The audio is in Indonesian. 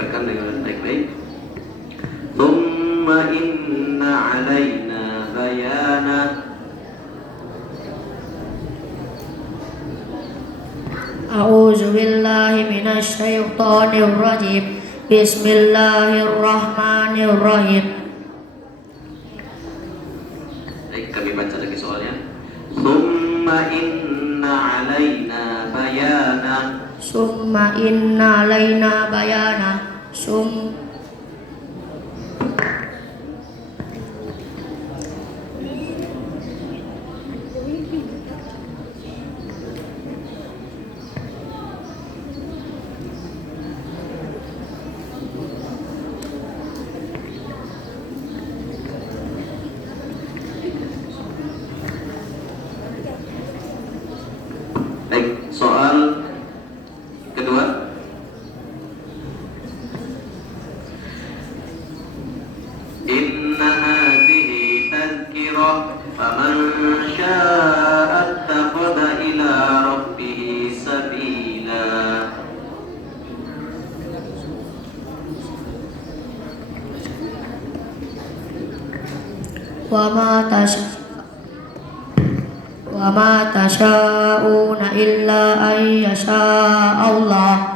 bacakan dengan baik-baik. Tsumma inna 'alaina bayana. A'udzu billahi minasy syaithanir rajim. Bismillahirrahmanirrahim. Baik, kami baca lagi soalnya. Tsumma inna 'alaina bayana. Summa inna alaina bayana. Baik, soal kedua. Inna hadhihi tadhkirah faman syaa'a ittakhadha ila rabbih sabila. Wa ma tasha'una illa an yasha Allah.